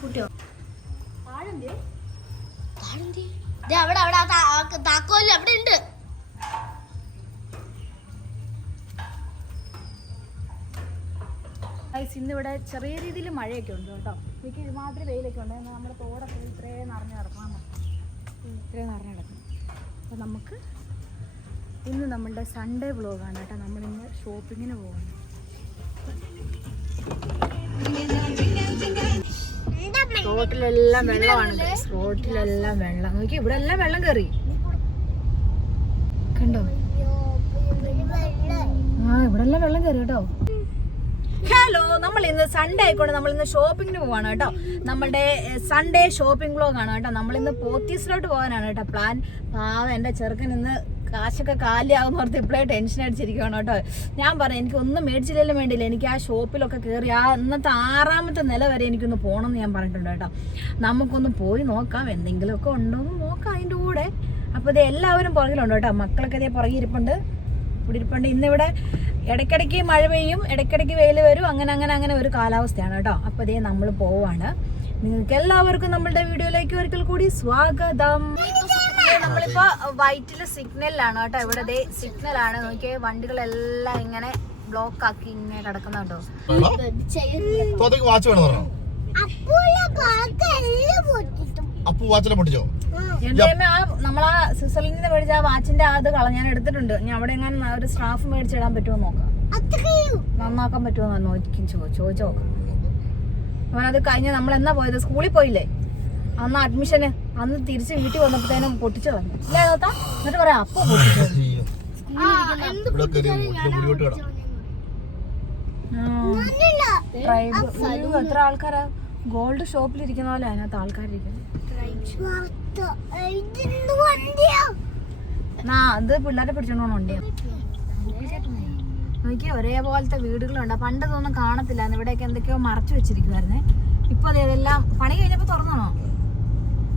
കുട്ടിയോ? ദേ അവിടെ അവിടെ ആ താ- ആ താക്കോൽ അവിടെ ഉണ്ട്. ഇന്ന് ഇവിടെ ചെറിയ രീതിയിൽ മഴയൊക്കെ ഉണ്ട് കേട്ടോ. എനിക്ക് ഇതുമാതിരി വെയിലൊക്കെ ഉണ്ട് നമ്മുടെ തോടൊക്കെ ഇത്രയും നിറഞ്ഞു നടക്കണം ഇത്രയും നിറഞ്ഞു കിടക്കണം അപ്പോൾ നമുക്ക് ഇന്ന് നമ്മളുടെ സൺഡേ വ്ലോഗാണ് കേട്ടോ. നമ്മളിന്ന് ഷോപ്പിങ്ങിന് പോകണം റോട്ടിലെല്ലാം വെള്ളമാണ് റോട്ടിലെല്ലാം വെള്ളം. നോക്കി ഇവിടെ എല്ലാം വെള്ളം കയറി കണ്ടോ? ആ ഇവിടെ എല്ലാം വെള്ളം കയറി കേട്ടോ. ഹലോ നമ്മൾ ഇന്ന് സൺഡേ ആയിക്കൊണ്ട് നമ്മൾ ഇന്ന് ഷോപ്പിങ്ങിന് പോവാണ് കേട്ടോ. നമ്മുടെ സൺഡേ ഷോപ്പിംഗ് വ്ലോഗ് ആണ് കേട്ടോ. നമ്മൾ ഇന്ന് പോത്തീസിലോട്ട് പോകാനാണ് കേട്ടോ പ്ലാൻ പാവം എന്റെ ചെറുക്കൻ ഇന്ന് കാശൊക്കെ കാലിയാകുന്ന ഓർത്ത് ഇപ്പോഴേ ടെൻഷൻ അടിച്ചിരിക്കുകയാണ് കേട്ടോ. ഞാൻ പറയാം എനിക്ക് ഒന്നും മേടിച്ചില്ലെങ്കിലും വേണ്ടിയില്ല. എനിക്ക് ആ ഷോപ്പിലൊക്കെ കയറി ആ ഇന്നത്തെ ആറാമത്തെ നില വരെ എനിക്കൊന്ന് പോകണം എന്ന് ഞാൻ പറഞ്ഞിട്ടുണ്ട് കേട്ടോ. നമുക്കൊന്ന് പോയി നോക്കാം എന്തെങ്കിലുമൊക്കെ ഉണ്ടോ എന്ന് നോക്കാം അതിന്റെ കൂടെ. അപ്പോൾ ഇത് എല്ലാവരും പുറകിലുണ്ട് കേട്ടോ. മക്കളൊക്കെ ഇതേ പുറകെ ഇരിപ്പുണ്ട് ഇവിടെ ഇരിപ്പുണ്ട് ഇന്നിവിടെ ഇടയ്ക്കിടയ്ക്ക് മഴ പെയ്യും ഇടയ്ക്കിടയ്ക്ക് വെയിൽ വരും. അങ്ങനെ അങ്ങനെ അങ്ങനെ ഒരു കാലാവസ്ഥയാണ് കേട്ടോ. അപ്പോൾ ഇതേ നമ്മൾ പോവാണ്. നിങ്ങൾക്ക് എല്ലാവർക്കും നമ്മളുടെ വീഡിയോയിലേക്ക് ഒരിക്കൽ കൂടി സ്വാഗതം. നമ്മളിപ്പോ വൈറ്റിൽ സിഗ്നലിലാണ് കേട്ടോ. ഇവിടെ ദേ സിഗ്നലാണ്. നോക്കിയേ വണ്ടികളെല്ലാം ഇങ്ങനെ ബ്ലോക്ക് ആക്കി ഇങ്ങനെ കിടക്കുന്നുണ്ടോ വാച്ച് വേണം പറഞ്ഞോ പൊട്ടിച്ചോ? എന്റെ അമ്മ ആ നമ്മളാ സ്വിറ്റ്സർലൻഡിൽ നിന്ന് മേടിച്ച ആ വാച്ചിന്റെ അത് കള ഞാൻ എടുത്തിട്ടുണ്ട്. ഞാൻ അവിടെ എങ്ങനെ ഒരു സ്റ്റാഫ് മേടിച്ചിടാൻ പറ്റുമോ നോക്കാം. നന്നാക്കാൻ പറ്റുമോ നോക്കി ചോദിച്ചു നോക്കാം. അവനത് കഴിഞ്ഞ നമ്മൾ എന്നാ പോയത്? സ്കൂളിൽ പോയില്ലേ? അന്ന് അഡ്മിഷന് അന്ന് തിരിച്ച് വീട്ടിൽ വന്നപ്പോഴത്തേനും പൊട്ടിച്ചു കളഞ്ഞു. ഇല്ലേ നോത്താ എന്നിട്ട് പറയാം അപ്പൊ പൊട്ടിച്ചു എത്ര ആൾക്കാരാ? ഗോൾഡ് ഷോപ്പിൽ ഇരിക്കുന്ന പോലെ അതിനകത്ത് ആൾക്കാരിരിക്കുന്നത് നോക്കി ഒരേപോലത്തെ വീടുകളുണ്ട്. പണ്ട് ഇതൊന്നും കാണത്തില്ല ഇവിടെയൊക്കെ എന്തൊക്കെയോ മറച്ചു വെച്ചിരിക്കുവായിരുന്നേ. ഇപ്പൊ അതെ അതെല്ലാം പണി കഴിഞ്ഞപ്പോ തുറന്നോ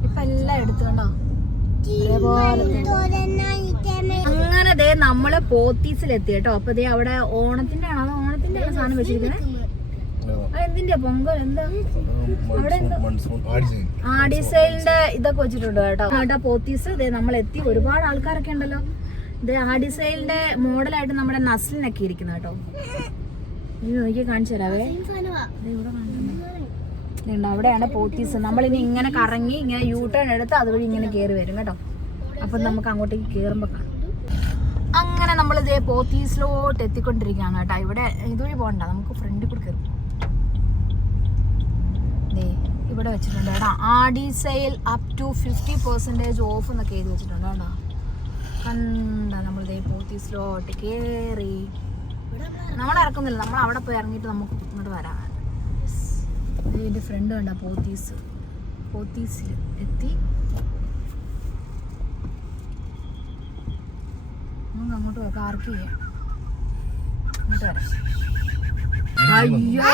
ഇപ്പൊ എല്ലാം എടുത്തുണ്ടോ അങ്ങനെ ദേ നമ്മൾ പോത്തീസിലെത്തി കേട്ടോ. അപ്പൊ ദേ അവിടെ ഓണത്തിന്റെ ആണോ ഓണത്തിന്റെ ആണോ സാധനം വെച്ചിരിക്കുന്നത് എന്തിന്റെ പൊങ്കൽ എന്താ? ആഡിസൈലിന്റെ ഇതൊക്കെ വെച്ചിട്ടുണ്ട് കേട്ടോ. കേട്ടോ പോത്തീസ് ദേ നമ്മൾ എത്തി ഒരുപാട് ആൾക്കാരൊക്കെ ഉണ്ടല്ലോ. ഇത് ആഡിസൈലിന്റെ മോഡലായിട്ട് നമ്മുടെ നസ്ലിനൊക്കെ ഇരിക്കുന്നു കേട്ടോ. ഇത് നോക്കി കാണിച്ചു തരാവേ. അവിടെയാണ് പോത്തീസ്. നമ്മളിനി ഇങ്ങനെ കറങ്ങി ഇങ്ങനെ യൂ ടേൺ എടുത്ത് അതുവഴി ഇങ്ങനെ കയറി വരും കേട്ടോ. അപ്പൊ നമുക്ക് അങ്ങോട്ടേക്ക് കയറുമ്പോ കാണാം. അങ്ങനെ നമ്മൾ ഇതേ പോത്തീസിലോട്ട് എത്തിക്കൊണ്ടിരിക്കുകയാണ് കേട്ടോ. ഇവിടെ ഇതുവഴി പോകണ്ട. നമുക്ക് ഫ്രണ്ടിൽ കൂടി കയറും ദേ ഇവിടെ വെച്ചിട്ടുണ്ട് കേട്ടോ. Aadi sale up to fifty percentage off എന്നൊക്കെ എഴുതി വെച്ചിട്ടുണ്ട് കേട്ടോ. കണ്ട നമ്മൾ ദേ പോത്തീസിലോട്ട് കയറി നമ്മൾ ഇറക്കുന്നില്ല. നമ്മൾ അവിടെ പോയി ഇറങ്ങിയിട്ട് നമുക്ക് ഇങ്ങോട്ട് വരാം. എന്റെ ഫ്രണ്ട് കണ്ട പോത്തീസ്. പോത്തീസിൽ എത്തി. നമുക്ക് അങ്ങോട്ട് പോയി പാർക്ക് ചെയ്യാം. അങ്ങോട്ട് വരാം. അയ്യോ.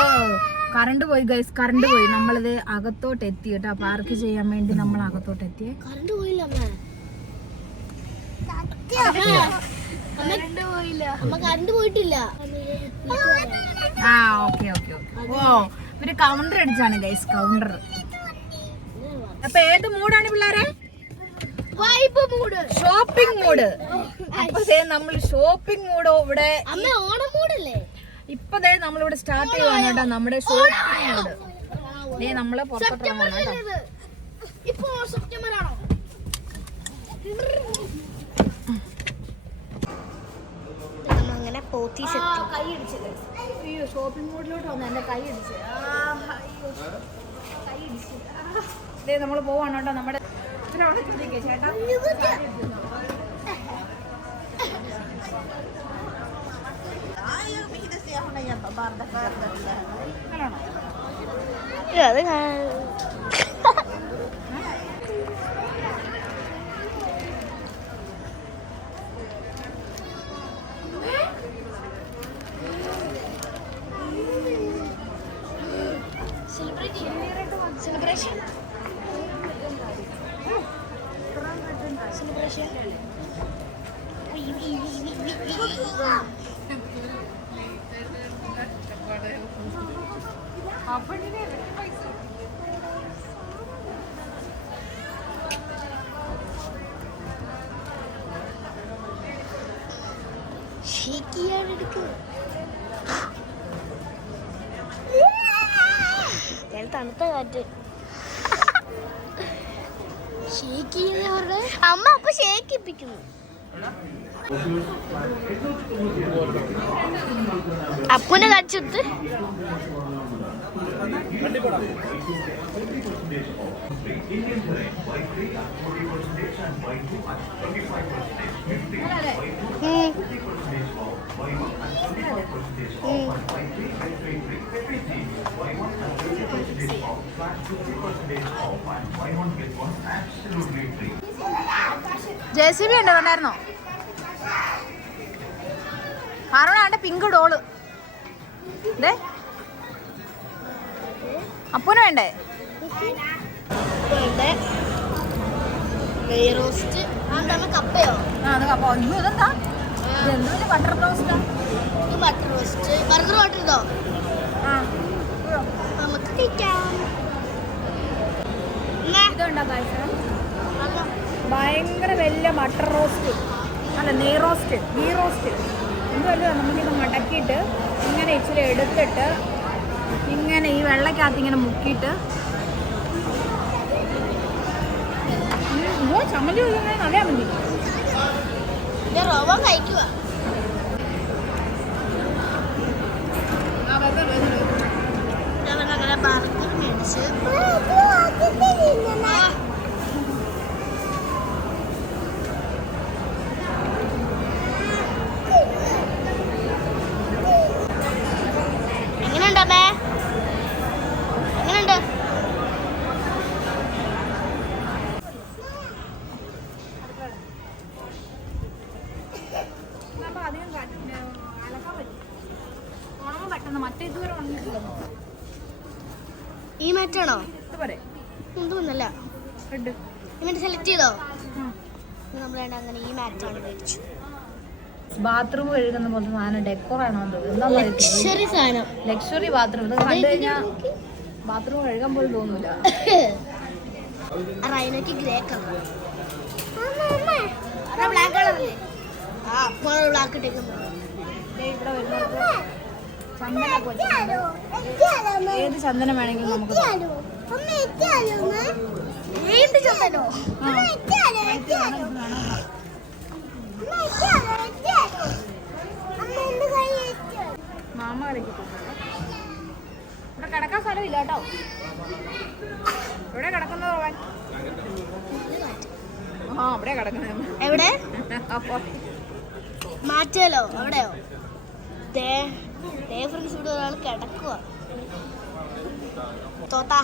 കറണ്ട് പോയി ഗൈസ് കറണ്ട് പോയി. നമ്മളിത് അകത്തോട്ട് എത്തി കേട്ടോ. പാർക്ക് ചെയ്യാൻ വേണ്ടി നമ്മൾ അകത്തോട്ട് എത്തി. കറണ്ട് പോയില്ല കറണ്ട് പോയിട്ടില്ല. ആ ഓക്കെ ഓക്കെ ഓക്കെ ഓ ഇവർ കൗണ്ടർ അടിച്ചാണ് ഗൈസ് കൗണ്ടർ അപ്പൊ ഏത് മൂഡാണ് പിള്ളേരെ? വൈബ് മൂഡ് ഷോപ്പിംഗ് മൂഡ് അപ്പൊ നമ്മൾ ഷോപ്പിംഗ് മൂഡോ ഇവിടെ ഓണം ഇപ്പൊ ദേ നമ്മളിവിടെ സ്റ്റാർട്ട് ചെയ്യുവാണ് കേട്ടോ നമ്മുടെ ഷോപ്പിംഗ് മൂഡ് ദേ നമ്മൾ പുറത്തോട്ട് ഇറങ്ങണം കേട്ടോ ഇപ്പൊ സെപ്റ്റംബർ ആണോ അങ്ങനെ പോത്തീസ് കൈ അയ്യോ ഷോപ്പിംഗ് മോഡിലോട്ട് വന്നു കൈ കൈ ഇതേ നമ്മൾ പോവാണ് കേട്ടോ നമ്മുടെ ഇവരെ അവിടെ ചോദിക്കേ ചേട്ടാ അത് സെലിബ്രേഷൻ സെലിബ്രേഷൻ ഷേക്ക് ചെയ്യാൻ എടുക്കും ഞാൻ തണുത്ത കാറ്റ്. ഷേക്ക് അമ്മ അപ്പൊ ഷേക്ക് ഇപ്പിക്കുന്നു. അപ്പുനെ. ഉം. ജെ സി ബി ഉണ്ട് വേണ്ടായിരുന്നോ കാരണം പിങ്ക് ഡോൾ ദേ. അപ്പൂന് വേണ്ടേ? കപ്പയോ? ആ അത് അപ്പൊ അയ്യോ ഇതെന്താ? ഇതെന്താ ബട്ടർ ഇത് റോസ്റ്റ് ബർഗർ ഓർഡർ ചെയ്തോ ആ. നമുക്ക് കഴിക്കാം. എന്നാ, ഇതുണ്ടോ കാഴ്ച വാങ്ങാം. ഭയങ്കര വലിയ ബട്ടർ റോസ്റ്റ് അല്ല നെയ് റോസ്റ്റ് ഗീ റോസ്റ്റ്. എന്തുമല്ല നമുക്കിത് മടക്കിയിട്ട് ഇങ്ങനെ ഇച്ചിരി എടുത്തിട്ട് ഇങ്ങനെ ഈ വെള്ളക്കകത്ത് ഇങ്ങനെ മുക്കിയിട്ട് ചമ്മന്തി ഒഴിക്കുന്നത് നല്ല മതി റവ കഴിക്കുക. ഞാൻ അങ്ങനെ ബർഗർ മേടിച്ച് ആ. എങ്ങനെയുണ്ട് അമ്മേ എങ്ങനെയുണ്ട് അപ്പോൾ അധികം കാറ്റ് അലക്കാൻ പറ്റും ഉണങ്ങാൻ പെട്ടെന്ന് മറ്റേ ഇതുവരെ ഉണങ്ങിയിട്ടില്ലെന്നോ ഈ മാറ്റാണോ ഇത് പോരെ ഒന്നുമല്ല റെഡ് ഈ മാറ്റ് സെലക്ട് ചെയ്തോ നമ്മൾ അങ്ങനെ ഈ മാറ്റാണ് മേടിച്ചു ബാത്റൂം കഴുകുന്ന പോലത്തെ സാധനം ഡെക്കോർ ആണോ എന്തോ എന്താ ലക്ഷറി സാധനം. ലക്ഷറി ബാത്റൂം ഇത് കണ്ടു കഴിഞ്ഞാൽ ബാത്റൂം കഴുകാൻ പോലും തോന്നൂല. റൈനോക്ക് ഗ്രേ കളർ ബ്ലാക്ക് കളറല്ലേ ആ ബ്ലാക്ക് ഇവിടെ. ഏത് ചന്ദനം വേണമെങ്കിലും നമുക്ക് മാമ അവിടെ എവിടെ മാറ്റലോ അവിടെയോ ഇവിടെ ഒരാൾ കിടക്കുക തോത്ത.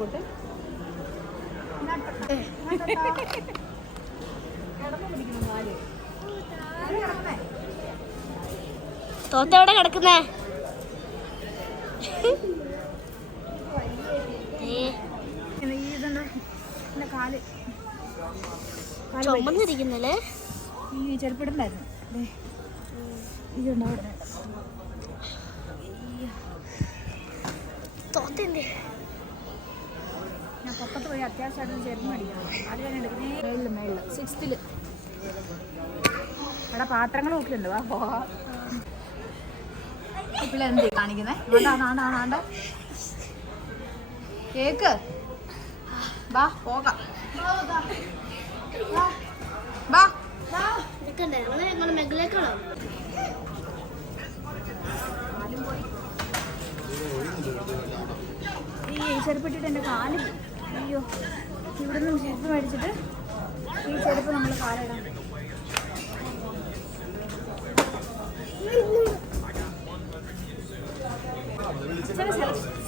കൂട്ട്? തോത്ത എവിടെ കിടക്കുന്നേ. ചുമന്നിരിക്കുന്നല്ലേ? ഈ ചെരുപ്പിടണ്ടായിരുന്നു ഇതുണ്ട് അവിടെ തോത്തന്റെ ഞാൻ പൊക്കത്ത് പോയി അത്യാവശ്യമായിട്ട് ചെരുപ്പ് മേടിക്കണം അത് ഞാൻ എടുക്കുന്നേ മേളിൽ മേളിൽ സിക്സ്ത്തിൽ അവിടെ പാത്രങ്ങൾ ഒക്കെ ഉണ്ട് വാ പോ. പിള്ളേർ എന്ത് കാണിക്കുന്നേ? ആണ്ടാ ആണ്ടാ ആണ്ടാ കേക്ക്. വാ പോകാം. വാ. നിൽക്കണ്ടേ നിങ്ങൾ നിങ്ങളുടെ മെഗിലേക്കാണോ ഈ ചെരുപ്പിട്ടിട്ട് എന്റെ കാൽ. അയ്യോ ഇവിടെ നിന്ന് ചെരുപ്പ് മേടിച്ചിട്ട് ഈ ചെരുപ്പ് നമ്മൾ കാലിടാം.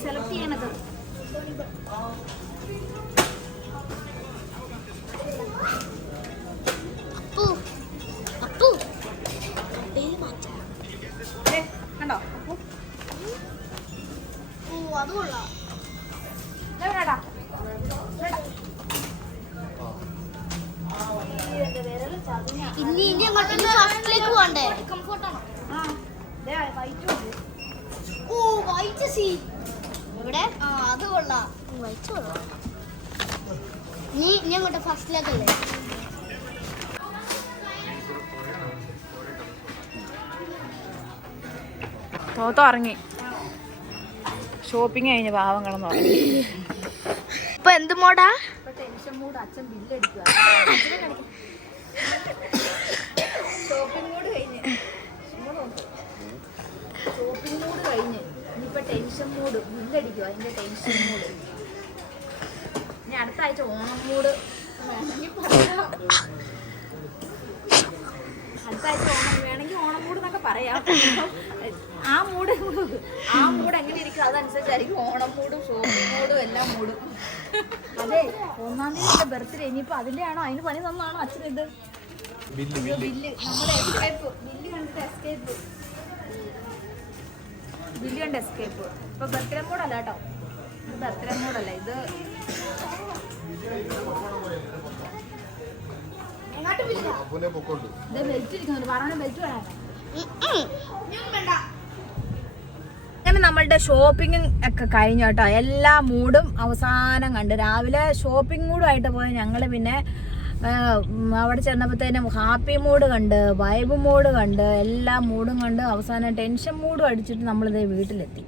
സെലക്ട് ചെയ്യണത് കണ്ടോ അപ്പോ ഓ അത് കൊള്ളാം. ഇനി ഇനി അങ്ങോട്ട് ഫസ്റ്റിലേക്ക് പോകണ്ടേ? ആ, ദേ white ഉണ്ട്. Oh white see. ഇവിടെ ആ അത് കൊള്ളാം. വൈറ്റ് കൊള്ളാം. നീ ഇനി അങ്ങോട്ട് ഫസ്റ്റിലേക്കല്ലേ? തോത്തോ ഇറങ്ങി ഷോപ്പിംഗ് കഴിഞ്ഞ് പാവം കിടന്നു ഇപ്പൊ എന്ത് മോടാ ടെൻഷൻ മൂഡ് അച്ഛൻ ബില്ലടിക്കുക ഷോപ്പിംഗ് മൂഡ് കഴിഞ്ഞ് ഷോപ്പിംഗ് മൂഡ് കഴിഞ്ഞ്. ഇനിയിപ്പോ ടെൻഷൻ മൂഡ് ബില്ലടിക്കുക അതിന്റെ ടെൻഷൻ മൂഡ് ഇനി അടുത്ത ആഴ്ച ഓണം മൂഡ് വേണമെങ്കിൽ പറയാം. അടുത്ത ആഴ്ച ഓണം വേണമെങ്കിൽ ഓണം മൂഡ് എന്നൊക്കെ പറയാം. ആ മൂഡ് ആ മൂഡ് എങ്ങനെ ഇരിക്കും അതനുസരിച്ചായിരിക്കും ഓണം മൂഡും ഷോപ്പിംഗ് മൂഡും എല്ലാം മൂഡും അതെ ഒന്നാം തീയതി ബർത്ത്ഡേ ഇനിയിപ്പോ അതിന്റെ ആണോ അതിന് പണി തന്നാണോ അച്ഛൻ ഇത്? Bill bill. നമ്മുടെ ബില്ല് കണ്ടിട്ട് കണ്ട് എസ്കേപ്പ് ഇപ്പൊ ബർത്ത്ഡേ മോഡല്ല കേട്ടോ ഇത് ബർത്ത്ഡേ മോഡല്ല ഇത് അപ്പൂനെ ഇത് ബെൽറ്റ് ഇരിക്കുന്നുണ്ട് പറഞ്ഞ ബെൽറ്റ് വേണം. അങ്ങനെ നമ്മളുടെ ഷോപ്പിംഗ് ഒക്കെ കഴിഞ്ഞു കേട്ടോ എല്ലാ മൂഡും അവസാനം കണ്ട്. രാവിലെ ഷോപ്പിംഗ് മൂടുമായിട്ട് പോയ ഞങ്ങൾ പിന്നെ അവിടെ ചെന്നപ്പോഴത്തേനും ഹാപ്പി മൂഡ് കണ്ട് വൈബ് മൂഡ് കണ്ട് എല്ലാ മൂഡും കണ്ട് അവസാനം ടെൻഷൻ മൂഡും അടിച്ചിട്ട് നമ്മളിത് വീട്ടിലെത്തി.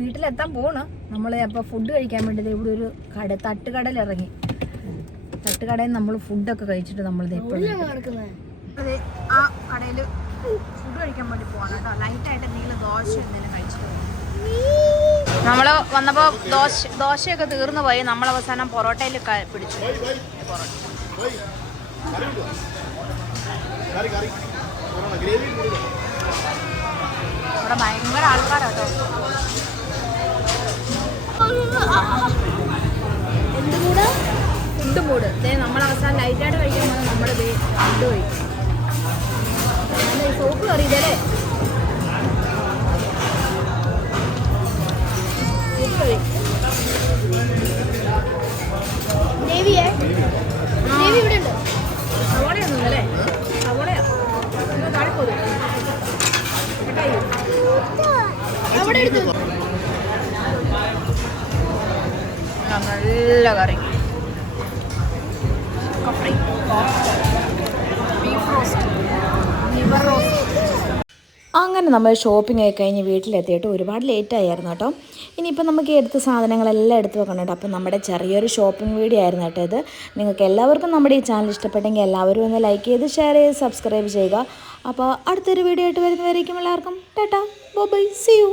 വീട്ടിലെത്താൻ പോണ്. നമ്മൾ അപ്പോൾ ഫുഡ് കഴിക്കാൻ വേണ്ടി ഇവിടെ ഒരു കട തട്ടുകടയിൽ ഇറങ്ങി. തട്ടുകടയിൽ നമ്മൾ ഫുഡൊക്കെ കഴിച്ചിട്ട് നമ്മൾ എപ്പോഴും ആ കടയിൽ ഫുഡ് കഴിക്കാൻ വേണ്ടി പോവാണ് കേട്ടോ. ലൈറ്റായിട്ട് എന്തെങ്കിലും ദോശ എന്തെങ്കിലും കഴിച്ചിട്ട് നമ്മൾ വന്നപ്പോൾ ദോശ ദോശയൊക്കെ തീർന്നു പോയി. നമ്മൾ അവസാനം പൊറോട്ടയിൽ പിടിച്ചു. പൊറോട്ട കറി കറി ഗ്രേവി ഇവിടെ ഭയങ്കര ആൾക്കാരാട്ടോ. ഫുഡ് മൂട്? നമ്മൾ അവസാനം ലൈറ്റായിട്ട് കഴിക്കാൻ നമ്മൾ ഫുഡ് കഴിക്കും. സോപ്പ് കറിയില്ലേ? നല്ല കറി. അങ്ങനെ നമ്മൾ ഷോപ്പിംഗ് ആയി കഴിഞ്ഞ് വീട്ടിലെത്തിയിട്ട് ഒരുപാട് ലേറ്റ് ആയിരുന്നു കേട്ടോ. ഇനിയിപ്പോൾ നമുക്ക് എടുത്ത സാധനങ്ങളെല്ലാം എടുത്ത് വെക്കണം കേട്ടോ. അപ്പോൾ നമ്മുടെ ചെറിയൊരു ഷോപ്പിംഗ് വീഡിയോ ആയിരുന്നു കേട്ടോ ഇത്. നിങ്ങൾക്ക് എല്ലാവർക്കും നമ്മുടെ ഈ ചാനൽ ഇഷ്ടപ്പെട്ടെങ്കിൽ എല്ലാവരും ഒന്ന് ലൈക്ക് ചെയ്ത് ഷെയർ ചെയ്ത് സബ്സ്ക്രൈബ് ചെയ്യുക. അപ്പോൾ അടുത്തൊരു വീഡിയോ ആയിട്ട് വരുന്നവരേക്കും എല്ലാവർക്കും ടാറ്റാ. By C U